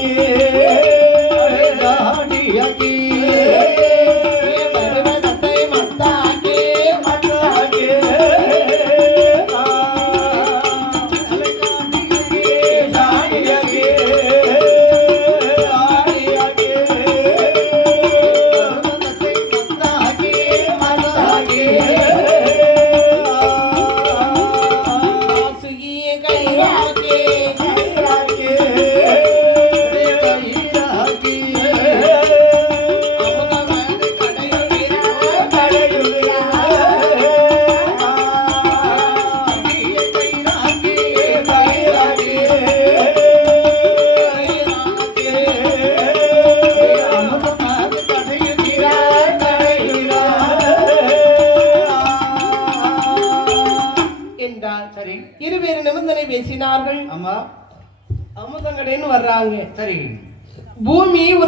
咦 என்றார் சரி. இருவேறு நிபந்தனை பேசினார்கள். ஆமா. அமுதங்கடைன்னு வர்றாங்க. சரி. பூமி ஒரு